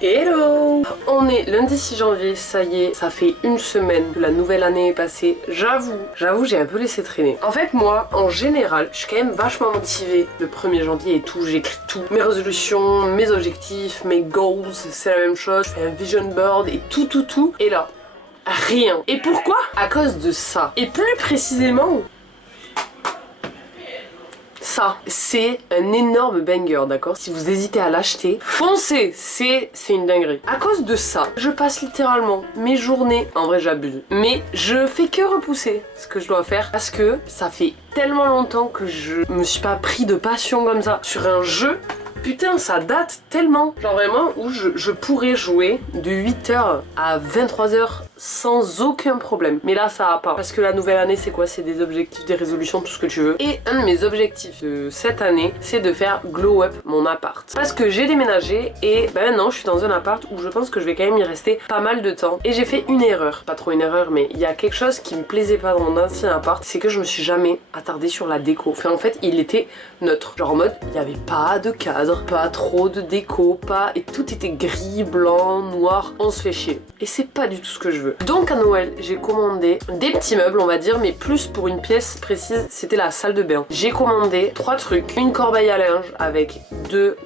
Hello! On est lundi 6 janvier, ça y est, ça fait une semaine que la nouvelle année est passée. J'avoue, j'ai un peu laissé traîner. En fait, moi, en général, je suis quand même vachement motivée le 1er janvier et tout, j'écris tout. Mes résolutions, mes objectifs, mes goals, c'est la même chose. Je fais un vision board et tout. Et là, rien. Et pourquoi? À cause de ça. Et plus précisément... ça, c'est un énorme banger, d'accord? Si vous hésitez à l'acheter, foncez! C'est une dinguerie. À cause de ça, je passe littéralement mes journées, en vrai j'abuse, mais je fais que repousser ce que je dois faire parce que ça fait tellement longtemps que je me suis pas pris de passion comme ça sur un jeu. Putain, ça date tellement. Genre vraiment où je pourrais jouer de 8h à 23h sans aucun problème. Mais là, ça va pas. Parce que la nouvelle année, c'est quoi? C'est des objectifs, des résolutions, tout ce que tu veux. Et un de mes objectifs de cette année, c'est de faire glow up mon appart. Parce que j'ai déménagé et maintenant, je suis dans un appart où je pense que je vais quand même y rester pas mal de temps. Et j'ai fait une erreur. Pas trop une erreur, mais il y a quelque chose qui me plaisait pas dans mon ancien appart. C'est que je me suis jamais attardée sur la déco. Enfin, en fait, il était neutre. Genre en mode, il n'y avait pas de cadre, pas trop de déco, pas... Et tout était gris, blanc, noir. On se fait chier. Et c'est pas du tout ce que je veux. Donc à Noël, j'ai commandé des petits meubles, on va dire, mais plus pour une pièce précise, c'était la salle de bain. J'ai commandé 3 trucs. Une corbeille à linge avec 2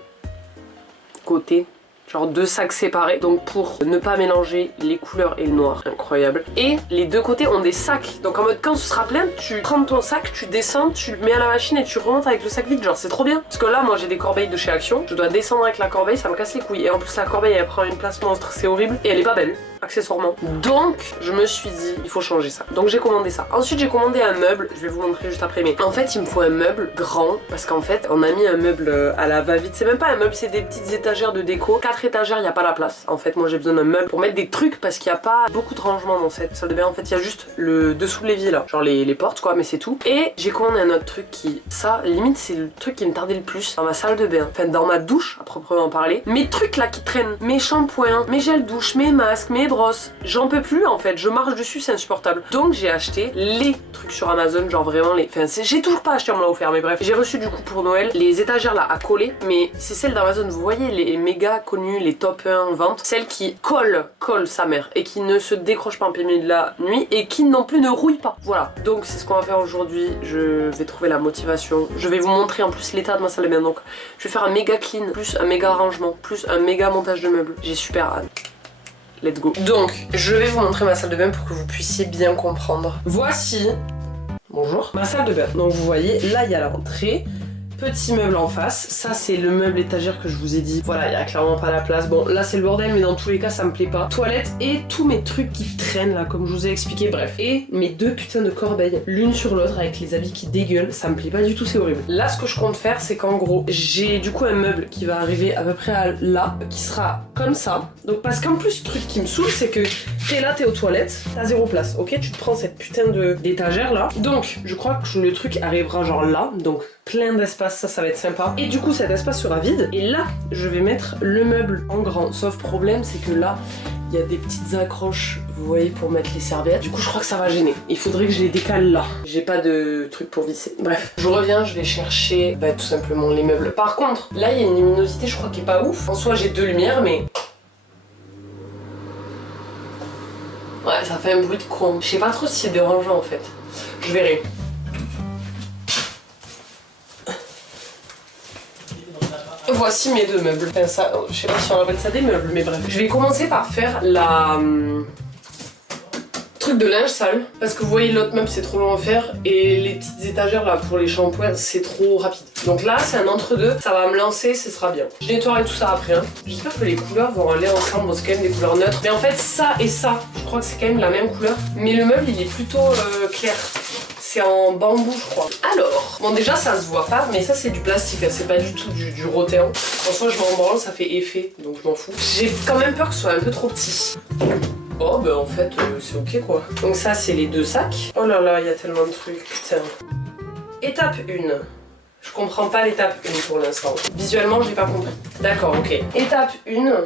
côtés. Genre 2 sacs séparés, donc pour ne pas mélanger les couleurs et le noir, incroyable. Et les 2 côtés ont des sacs, donc en mode quand ce sera plein, tu prends ton sac, tu descends, tu le mets à la machine et tu remontes avec le sac vide, genre c'est trop bien. Parce que là, moi j'ai des corbeilles de chez Action, je dois descendre avec la corbeille, ça me casse les couilles. Et en plus la corbeille elle prend une place monstre, c'est horrible, et elle est pas belle, accessoirement. Donc je me suis dit, il faut changer ça. Donc j'ai commandé ça. Ensuite j'ai commandé un meuble, je vais vous montrer juste après, mais en fait il me faut un meuble grand, parce qu'en fait on a mis un meuble à la va-vite, c'est même pas un meuble, c'est des petites étagères de déco, 4 étagères, il n'y a pas la place. En fait moi j'ai besoin d'un meuble pour mettre des trucs parce qu'il n'y a pas beaucoup de rangement dans cette salle de bain. En fait il y a juste le dessous de l'évier là, genre les portes quoi, mais c'est tout. Et j'ai commandé un autre truc qui, ça limite c'est le truc qui me tardait le plus dans ma salle de bain, enfin dans ma douche à proprement parler. Mes trucs là qui traînent, mes shampoings, mes gels douche, mes masques, mes brosses, j'en peux plus en fait, je marche dessus, c'est insupportable. Donc j'ai acheté les trucs sur Amazon, genre vraiment les... Enfin j'ai toujours pas acheté, on me l'a offert, mais bref. J'ai reçu du coup pour Noël les étagères là à coller, mais c'est celles d'Amazon, vous voyez les méga connues, les top 1 en vente, celles qui collent sa mère et qui ne se décrochent pas en plein milieu de la nuit et qui non plus ne rouillent pas. Voilà, donc c'est ce qu'on va faire aujourd'hui. Je vais trouver la motivation, je vais vous montrer en plus l'état de ma salle de bain. Donc je vais faire un méga clean, plus un méga rangement, plus un méga montage de meubles. J'ai super hâte. Let's go. Donc, je vais vous montrer ma salle de bain pour que vous puissiez bien comprendre. Voici, bonjour, ma salle de bain. Donc vous voyez, là il y a l'entrée. Petit meuble en face, ça c'est le meuble étagère que je vous ai dit. Voilà, il n'y a clairement pas la place. Bon, là c'est le bordel, mais dans tous les cas ça me plaît pas. Toilette et tous mes trucs qui traînent là, comme je vous ai expliqué, bref. Et mes 2 putains de corbeilles, l'une sur l'autre avec les habits qui dégueulent, ça me plaît pas du tout, c'est horrible. Là ce que je compte faire, c'est qu'en gros, j'ai du coup un meuble qui va arriver à peu près à là, qui sera comme ça. Donc parce qu'en plus, le truc qui me saoule, c'est que t'es là, t'es aux toilettes, t'as 0 place, ok? Tu te prends cette putain d'étagère là. Donc, je crois que le truc arrivera genre là, donc plein d'espace, ça va être sympa. Et du coup cet espace sera vide et là je vais mettre le meuble en grand. Sauf problème c'est que là il y a des petites accroches, vous voyez, pour mettre les serviettes. Du coup je crois que ça va gêner. Il faudrait que je les décale là. J'ai pas de truc pour visser. Bref, je reviens, je vais chercher tout simplement les meubles. Par contre, là il y a une luminosité je crois qui est pas ouf. En soi j'ai 2 lumières mais... ouais, ça fait un bruit de con. Je sais pas trop si c'est dérangeant en fait. Je verrai. Voici mes 2 meubles. Enfin, ça, je sais pas si on appelle ça des meubles, mais bref. Je vais commencer par faire la... truc de linge sale. Parce que vous voyez, l'autre meuble, c'est trop long à faire. Et les petites étagères, là, pour les shampoings, c'est trop rapide. Donc là, c'est un entre-deux. Ça va me lancer, ce sera bien. Je nettoierai tout ça après. Hein. J'espère que les couleurs vont aller ensemble. Bon, c'est quand même des couleurs neutres. Mais en fait, ça et ça, je crois que c'est quand même la même couleur. Mais le meuble, il est plutôt clair. C'est en bambou je crois. Alors, bon déjà ça se voit pas, mais ça c'est du plastique, hein, c'est pas du tout du rotéan. En soi je m'en branle, ça fait effet, donc je m'en fous. J'ai quand même peur que ce soit un peu trop petit. Oh bah en fait c'est ok quoi. Donc ça c'est les 2 sacs. Oh là là, il y a tellement de trucs, putain. Étape 1. Je comprends pas l'étape 1 pour l'instant. Visuellement j'ai pas compris. D'accord, ok. Étape 1.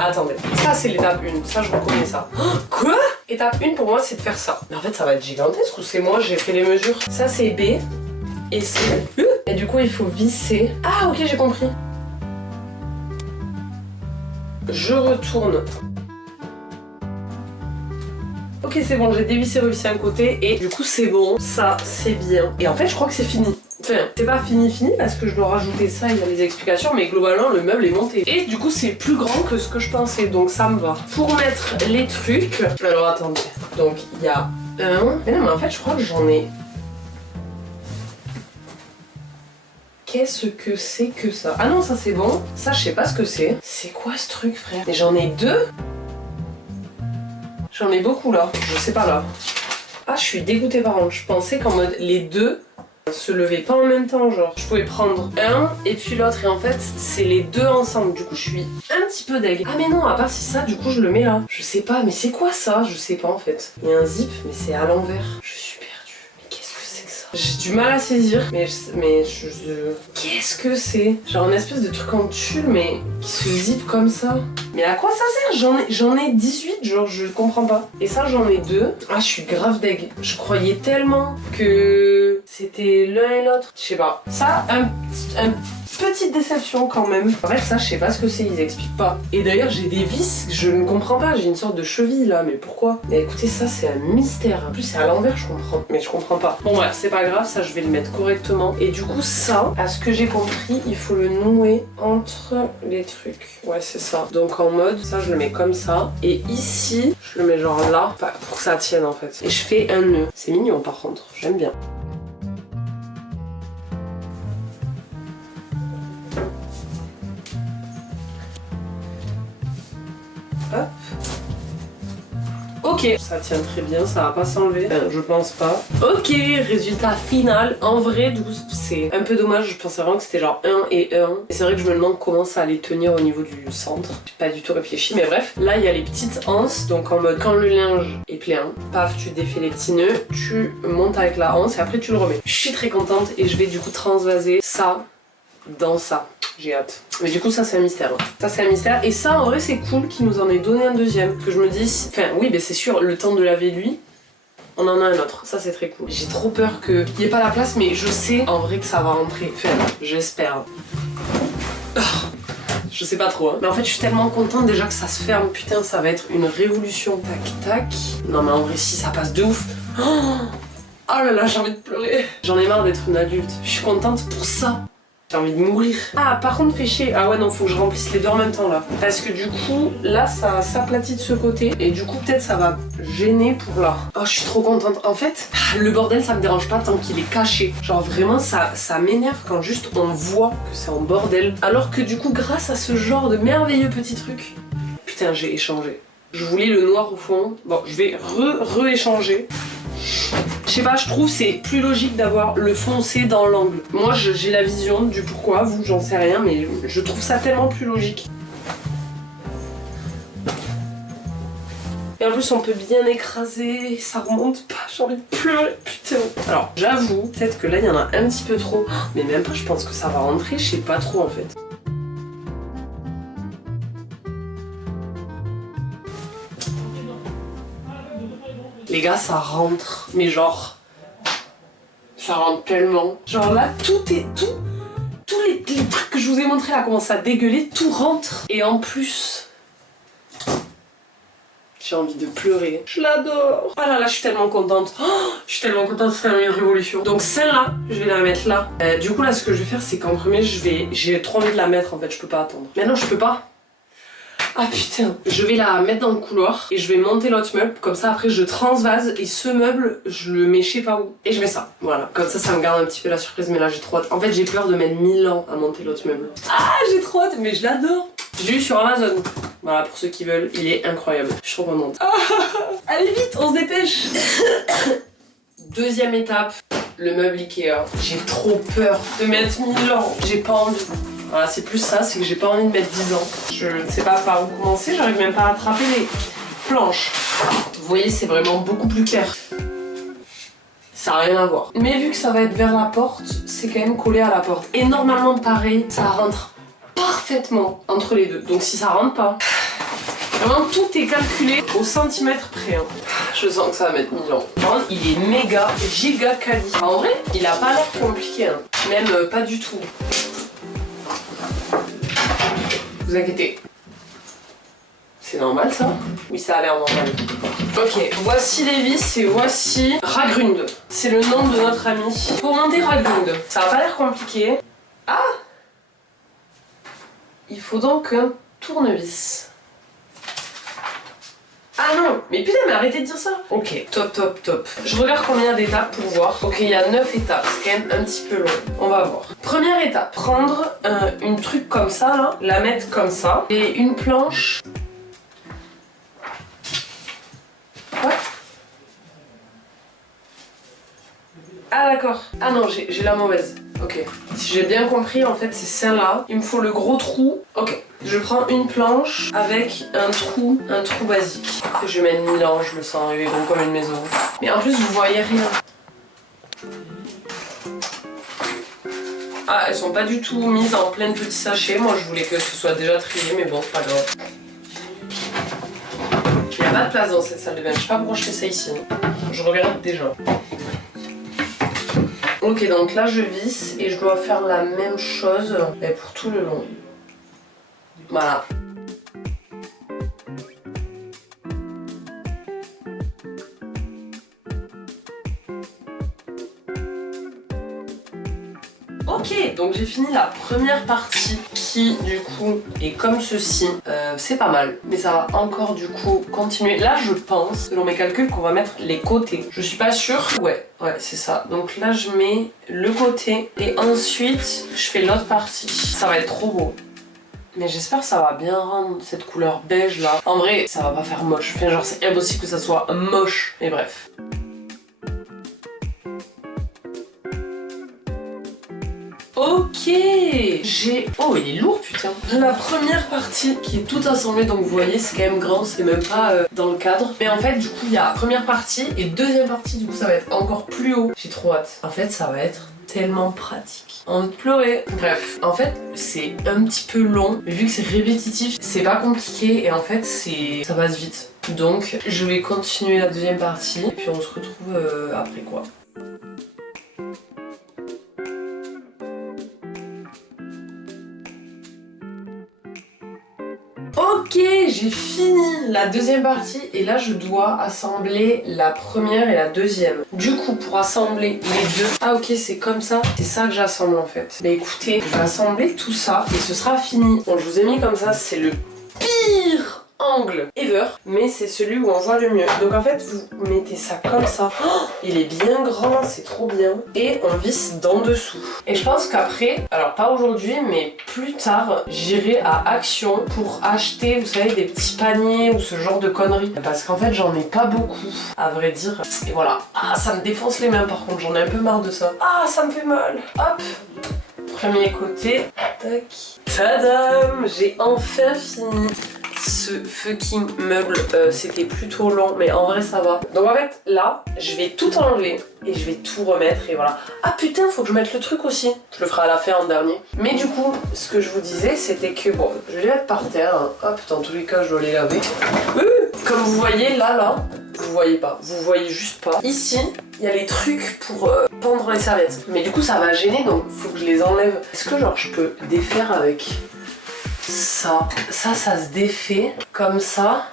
Attendez, ça c'est l'étape 1, ça je reconnais ça. Oh, quoi? Étape 1 pour moi c'est de faire ça. Mais en fait ça va être gigantesque ou c'est moi j'ai fait les mesures? Ça c'est B, Et c'est... Et du coup il faut visser. Ah ok j'ai compris. Je retourne. Ok c'est bon, j'ai dévissé, revissé un côté et du coup c'est bon, ça c'est bien. Et en fait je crois que c'est fini. Enfin, c'est pas fini parce que je dois rajouter ça, il y a les explications, mais globalement le meuble est monté. Et du coup c'est plus grand que ce que je pensais, donc ça me va. Pour mettre les trucs, alors attendez, donc il y a un... Mais non mais en fait je crois que j'en ai... Qu'est-ce que c'est que ça? Ah non ça c'est bon, ça je sais pas ce que c'est. C'est quoi ce truc frère? Et j'en ai deux. J'en ai beaucoup là, je sais pas là. Ah je suis dégoûtée par contre, je pensais qu'en mode les deux se levaient pas en même temps genre. Je pouvais prendre un et puis l'autre et en fait c'est les deux ensemble, du coup je suis un petit peu deg. Ah mais non, à part si ça du coup je le mets là. Je sais pas, mais c'est quoi ça? Je sais pas en fait. Il y a un zip mais c'est à l'envers. Je suis perdue. Mais qu'est-ce que c'est que ça? J'ai du mal à saisir, mais qu'est-ce que c'est? Genre un espèce de truc en tulle mais qui se zip comme ça. Mais à quoi ça sert? J'en ai 18, genre je comprends pas. Et ça j'en ai deux. Ah je suis grave deg. Je croyais tellement que c'était l'un et l'autre. Je sais pas. Ça, un petite déception quand même. En fait ça je sais pas ce que c'est, ils expliquent pas. Et d'ailleurs j'ai des vis, je ne comprends pas. J'ai une sorte de cheville là, mais pourquoi? Mais écoutez ça c'est un mystère. En plus c'est à l'envers je comprends, mais je comprends pas. Bon ouais c'est pas grave, ça je vais le mettre correctement. Et du coup ça, à ce que j'ai compris, il faut le nouer entre les trucs. Ouais c'est ça. Donc en mode, ça je le mets comme ça. Et ici, je le mets genre là, pour que ça tienne en fait. Et je fais un nœud. C'est mignon par contre, j'aime bien. Hop. Ok, ça tient très bien, ça va pas s'enlever. Enfin, je pense pas. Ok, résultat final. En vrai, du coup, c'est un peu dommage. Je pensais vraiment que c'était genre 1 et 1. Et c'est vrai que je me demande comment ça allait tenir au niveau du centre. J'ai pas du tout réfléchi, mais bref. Là, il y a les petites anses. Donc en mode, quand le linge est plein, paf, tu défais les petits nœuds, tu montes avec la anse et après tu le remets. Je suis très contente et je vais du coup transvaser ça dans ça. J'ai hâte. Mais du coup ça c'est un mystère. Ça c'est un mystère. Et ça en vrai c'est cool qu'il nous en ait donné un deuxième. Que je me dise... Enfin oui mais c'est sûr, le temps de laver lui, on en a un autre. Ça c'est très cool. J'ai trop peur qu'il n'y ait pas la place mais je sais en vrai que ça va rentrer. Enfin j'espère. Je sais pas trop hein. Mais en fait je suis tellement contente déjà que ça se ferme. Putain ça va être une révolution. Tac tac. Non mais en vrai si ça passe de ouf. Oh là là j'ai envie de pleurer. J'en ai marre d'être une adulte. Je suis contente pour ça. J'ai envie de mourir. Ah par contre fait chier. Ah ouais non faut que je remplisse les deux en même temps là. Parce que du coup là ça s'aplatit de ce côté. Et du coup peut-être ça va gêner pour là. Oh je suis trop contente. En fait le bordel ça me dérange pas tant qu'il est caché. Genre vraiment ça m'énerve quand juste on voit que c'est en bordel. Alors que du coup grâce à ce genre de merveilleux petit truc. Putain j'ai échangé. Je voulais le noir au fond. Bon je vais re-échanger. Je sais pas, je trouve c'est plus logique d'avoir le foncé dans l'angle. Moi j'ai la vision du pourquoi, vous j'en sais rien, mais je trouve ça tellement plus logique. Et en plus on peut bien écraser, ça remonte pas, j'ai envie de pleurer, putain. Alors j'avoue, peut-être que là il y en a un petit peu trop, mais même pas je pense que ça va rentrer, je sais pas trop en fait. Les gars, ça rentre, mais genre, ça rentre tellement. Genre là, tous les trucs que je vous ai montrés là commencent à dégueuler, tout rentre. Et en plus, j'ai envie de pleurer. Je l'adore. Oh là là, je suis tellement contente. Oh, je suis tellement contente, c'est une révolution. Donc celle-là, je vais la mettre là. Du coup là, ce que je vais faire, c'est qu'en premier, j'ai trop envie de la mettre en fait, je peux pas attendre. Mais non, je peux pas. Ah putain, je vais la mettre dans le couloir et je vais monter l'autre meuble, comme ça après je transvase et ce meuble je le mets je sais pas où et je mets ça, voilà, comme ça me garde un petit peu la surprise mais là j'ai trop hâte. En fait j'ai peur de mettre 1000 ans à monter l'autre meuble. Ah j'ai trop hâte mais je l'adore. J'ai eu sur Amazon, voilà pour ceux qui veulent, il est incroyable, je suis trop contente. Ah, allez vite, on se dépêche. Deuxième étape, le meuble Ikea. J'ai trop peur de mettre 1000 ans, j'ai pas envie. Voilà, c'est plus ça, c'est que j'ai pas envie de mettre 10 ans. Je ne sais pas par où commencer, j'arrive même pas à attraper les planches. Vous voyez, c'est vraiment beaucoup plus clair. Ça n'a rien à voir. Mais vu que ça va être vers la porte, c'est quand même collé à la porte. Et normalement, pareil, ça rentre parfaitement entre les deux. Donc si ça rentre pas, Vraiment, tout est calculé au centimètre près. Hein. Je sens que ça va mettre 1000 ans. Par contre, il est méga, giga quali. En vrai, il a pas l'air compliqué. Hein. Même pas du tout. Vous inquiétez. C'est normal ça? Oui, ça a l'air normal. Ok, voici les vis et voici Ragrund. C'est le nom de notre ami. Pour monter Ragrund, ça a pas l'air compliqué. Ah! Il faut donc un tournevis. Ah non! Mais putain, mais arrêtez de dire ça! Ok, top, top, top. Je regarde combien d'étapes pour voir. Ok, il y a 9 étapes, c'est quand même un petit peu long. On va voir. Première étape, prendre une truc comme ça, là, la mettre comme ça, et une planche. Quoi? Ah d'accord. Ah non, j'ai la mauvaise. Ok. Si j'ai bien compris, en fait, c'est celle-là. Il me faut le gros trou. Ok. Je prends une planche avec un trou basique. Je vais mettre 1000 ans, je le sens arriver gros comme une maison. Mais en plus, vous voyez rien. Ah, elles sont pas du tout mises en plein petit sachet. Moi, je voulais que ce soit déjà trié, mais bon, c'est pas grave. Il n'y a pas de place dans cette salle de bain. Je sais pas pourquoi je fais ça ici. Je regarde déjà. Ok, donc là je visse et je dois faire la même chose mais pour tout le long. Voilà. Ok, donc j'ai fini la première partie qui du coup est comme ceci. C'est pas mal, mais ça va encore du coup continuer. Là je pense, selon mes calculs, qu'on va mettre les côtés. Je suis pas sûre. Ouais, c'est ça. Donc là je mets le côté et ensuite je fais l'autre partie. Ça va être trop beau. Mais j'espère que ça va bien rendre cette couleur beige là. En vrai, ça va pas faire moche. Enfin, genre c'est impossible que ça soit moche. Mais bref. Ok, oh, il est lourd, putain. La première partie qui est toute assemblée, donc vous voyez, c'est quand même grand, c'est même pas dans le cadre. Mais en fait, du coup, il y a première partie et deuxième partie, du coup, ça va être encore plus haut. J'ai trop hâte. En fait, ça va être tellement pratique. Envie de pleurer. Bref, en fait, c'est un petit peu long. Mais vu que c'est répétitif, c'est pas compliqué et en fait, ça passe vite. Donc, je vais continuer la deuxième partie et puis on se retrouve après quoi. Ok, j'ai fini la deuxième partie et là je dois assembler la première et la deuxième. Du coup, pour assembler les deux... Ah ok, c'est comme ça. C'est ça que j'assemble en fait. Mais écoutez, je vais assembler tout ça et ce sera fini. Bon, je vous ai mis comme ça, c'est le pire angle ever, mais c'est celui où on voit le mieux. Donc en fait, vous mettez ça comme ça. Oh, il est bien grand, c'est trop bien. Et on visse d'en dessous. Et je pense qu'après, alors pas aujourd'hui, mais plus tard, j'irai à Action pour acheter, vous savez, des petits paniers ou ce genre de conneries. Parce qu'en fait, j'en ai pas beaucoup, à vrai dire. Et voilà. Ah, ça me défonce les mains par contre, j'en ai un peu marre de ça. Ah, ça me fait mal. Hop. Premier côté. Tac. Tadam! J'ai enfin fini ce fucking meuble. C'était plutôt long, mais en vrai ça va. Donc en fait, là, je vais tout enlever et je vais tout remettre et voilà. Ah putain, faut que je mette le truc aussi. Je le ferai à la fin en dernier. Mais du coup, ce que je vous disais, c'était que bon, je vais les mettre par terre. Hein. Hop, dans tous les cas, je dois les laver. Comme vous voyez, là, vous voyez pas. Vous voyez juste pas. Ici, il y a les trucs pour pendre les serviettes. Mais du coup, ça va gêner, donc faut que je les enlève. Est-ce que genre je peux défaire avec ça? Ça se défait comme ça.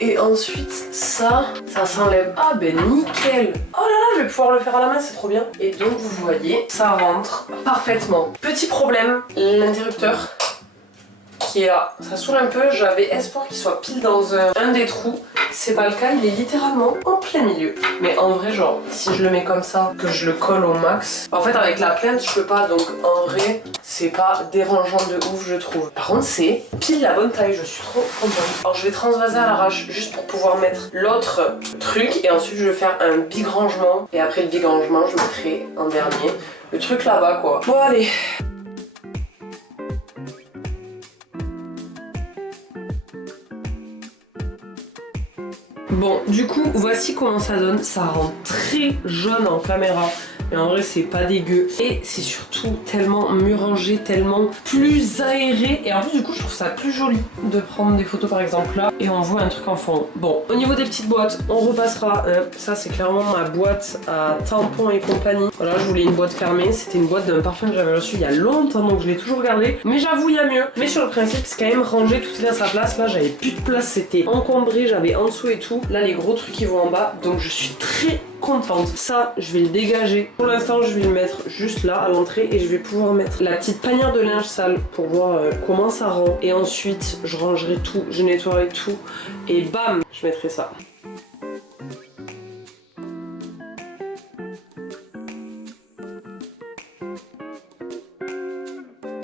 Et ensuite, ça s'enlève. Ah ben nickel. Oh là là, je vais pouvoir le faire à la main, c'est trop bien. Et donc, vous voyez, ça rentre parfaitement. Petit problème, l'interrupteur qui est là. Ça saoule un peu, j'avais espoir qu'il soit pile dans un des trous. C'est pas le cas, il est littéralement en plein milieu. Mais en vrai, genre, si je le mets comme ça, que je le colle au max... En fait, avec la plainte, je peux pas, donc en vrai, c'est pas dérangeant de ouf, je trouve. Par contre, c'est pile la bonne taille, je suis trop contente. Alors, je vais transvaser à l'arrache, juste pour pouvoir mettre l'autre truc, et ensuite, je vais faire un big rangement. Et après le big rangement, je mettrai en dernier le truc là-bas, quoi. Bon, allez. Bon, du coup, voici comment ça donne. Ça rend très jaune en caméra. Mais en vrai, c'est pas dégueu. Et c'est surtout tout, tellement mieux rangé, tellement plus aéré. Et en plus du coup je trouve ça plus joli de prendre des photos par exemple là et on voit un truc en fond. Bon, au niveau des petites boîtes, on repassera. Ça c'est clairement ma boîte à tampons et compagnie. Voilà, je voulais une boîte fermée. C'était une boîte d'un parfum que j'avais reçu il y a longtemps donc je l'ai toujours gardé. Mais j'avoue il y a mieux. Mais sur le principe c'est quand même rangé, tout est à sa place. Là j'avais plus de place, c'était encombré, j'avais en dessous et tout. Là les gros trucs qui vont en bas. Donc je suis très contente. Ça, je vais le dégager. Pour l'instant, je vais le mettre juste là à l'entrée et je vais pouvoir mettre la petite panière de linge sale pour voir comment ça rend. Et ensuite, je rangerai tout, je nettoierai tout et bam, je mettrai ça.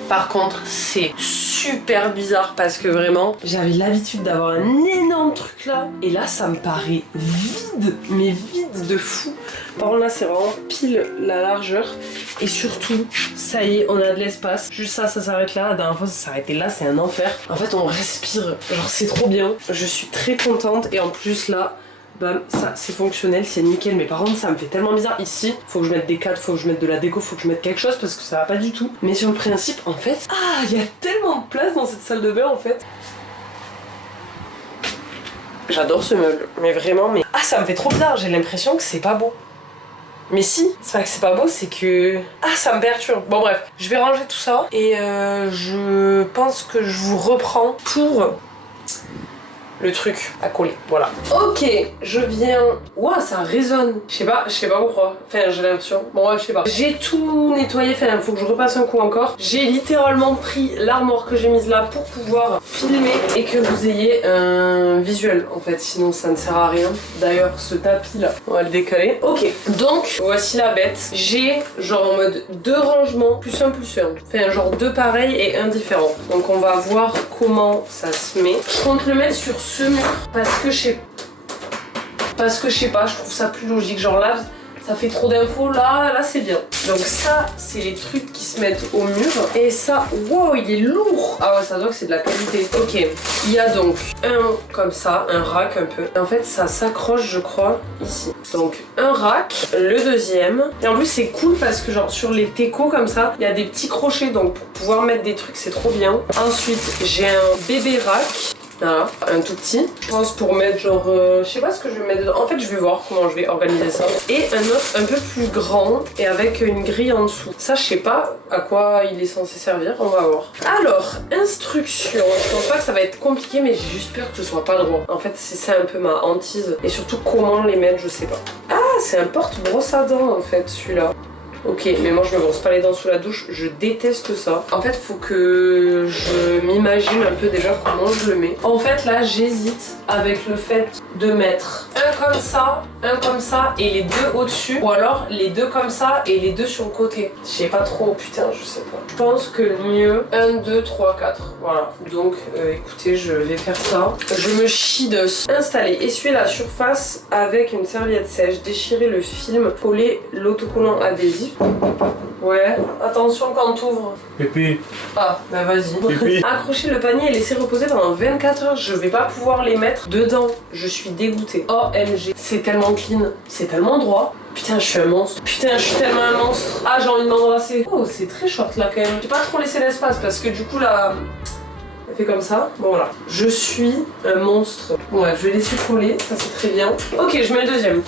Par contre, c'est super bizarre parce que vraiment, j'avais l'habitude d'avoir un énorme truc là. Et là, ça me paraît vide, mais vide de fou. Par contre, là, c'est vraiment pile la largeur. Et surtout, ça y est, on a de l'espace. Juste ça, ça s'arrête là. La dernière fois, ça s'arrêtait là, c'est un enfer. En fait, on respire. Genre, c'est trop bien. Je suis très contente. Et en plus, là... bam, ça c'est fonctionnel, c'est nickel, mais par contre ça me fait tellement bizarre ici, faut que je mette des cadres, faut que je mette de la déco, faut que je mette quelque chose parce que ça va pas du tout. Mais sur le principe, en fait, il y a tellement de place dans cette salle de bain en fait. J'adore ce meuble, mais vraiment, mais... ça me fait trop bizarre, j'ai l'impression que c'est pas beau. Mais si, c'est pas que c'est pas beau, c'est que... ça me perturbe. Bon bref, je vais ranger tout ça et je pense que je vous reprends pour... le truc à coller, voilà. Ok, je viens... Ouah, ça résonne. Je sais pas pourquoi. Enfin, j'ai l'impression. Bon, ouais, je sais pas. J'ai tout nettoyé, enfin, il faut que je repasse un coup encore. J'ai littéralement pris l'armoire que j'ai mise là pour pouvoir filmer et que vous ayez un visuel, en fait. Sinon, ça ne sert à rien. D'ailleurs, ce tapis là, on va le décaler. Ok, donc, voici la bête. J'ai, genre en mode 2 rangements, plus un. Enfin, genre 2 pareils et un différent. Donc, on va voir comment ça se met. Je compte le mettre sur ce mur parce que je sais pas, je trouve ça plus logique. Genre là, ça fait trop d'infos, là c'est bien. Donc ça, c'est les trucs qui se mettent au mur. Et ça, wow, il est lourd. Ah ouais, ça doit que c'est de la qualité. Ok, il y a donc un comme ça, un rack un peu. Et en fait, ça s'accroche, je crois, ici. Donc un rack, le deuxième. Et en plus, c'est cool parce que genre sur les técos comme ça, il y a des petits crochets. Donc pour pouvoir mettre des trucs, c'est trop bien. Ensuite, j'ai un bébé rack. Voilà, un tout petit. Je pense pour mettre genre... je sais pas ce que je vais mettre dedans. En fait, je vais voir comment je vais organiser ça. Et un autre un peu plus grand et avec une grille en dessous. Ça, je sais pas à quoi il est censé servir. On va voir. Alors, instruction. Je pense pas que ça va être compliqué, mais j'ai juste peur que ce soit pas droit. En fait, c'est ça un peu ma hantise. Et surtout, comment les mettre, je sais pas. Ah, c'est un porte-brosse à dents, en fait, celui-là. Ok, mais moi je me brosse pas les dents sous la douche, je déteste ça. En fait, faut que je m'imagine un peu déjà comment je le mets. En fait, là, j'hésite avec le fait de mettre un comme ça et les deux au-dessus. Ou alors les deux comme ça et les deux sur le côté. Je sais pas trop, putain, je sais pas. Je pense que le mieux, 1, 2, 3, 4. Voilà, donc écoutez, je vais faire ça. Je me chie de installer, essuyer la surface avec une serviette sèche, déchirer le film, coller l'autocollant adhésif. Ouais, attention quand t'ouvres. Pipi. Ah, bah vas-y. Accrocher le panier et laisser reposer pendant 24 heures. Je vais pas pouvoir les mettre dedans. Je suis dégoûtée. OMG. C'est tellement clean. C'est tellement droit. Putain, je suis un monstre. Putain, je suis tellement un monstre. Ah, j'ai envie de m'embrasser. Oh, c'est très short là quand même. J'ai pas trop laissé l'espace parce que du coup là... elle fait comme ça. Bon voilà. Je suis un monstre. Ouais, je vais laisser coller. Ça c'est très bien. Ok, je mets le deuxième.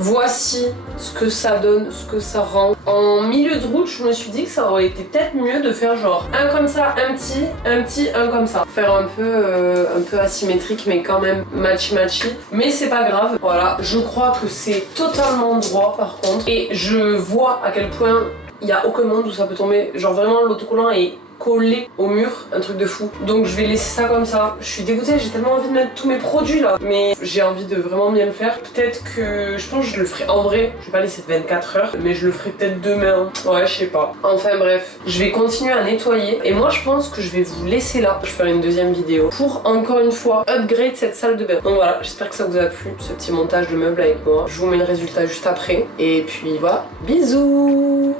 Voici ce que ça donne, ce que ça rend. En milieu de route, je me suis dit que ça aurait été peut-être mieux de faire genre un comme ça, un comme ça. Faire un peu asymétrique mais quand même matchy. Mais c'est pas grave. Voilà, je crois que c'est totalement droit par contre. Et je vois à quel point il n'y a aucun monde où ça peut tomber. Genre vraiment l'autocollant est collé au mur, un truc de fou. Donc je vais laisser ça comme ça. Je suis dégoûtée, j'ai tellement envie de mettre tous mes produits là. Mais j'ai envie de vraiment bien le faire. Peut-être que je pense que je le ferai en vrai. Je vais pas laisser 24 heures, mais je le ferai peut-être demain. Ouais, je sais pas. Enfin bref, je vais continuer à nettoyer. Et moi je pense que je vais vous laisser là. Je ferai une deuxième vidéo pour encore une fois upgrade cette salle de bain. Donc voilà, j'espère que ça vous a plu, ce petit montage de meubles avec moi. Je vous mets le résultat juste après. Et puis voilà, bisous.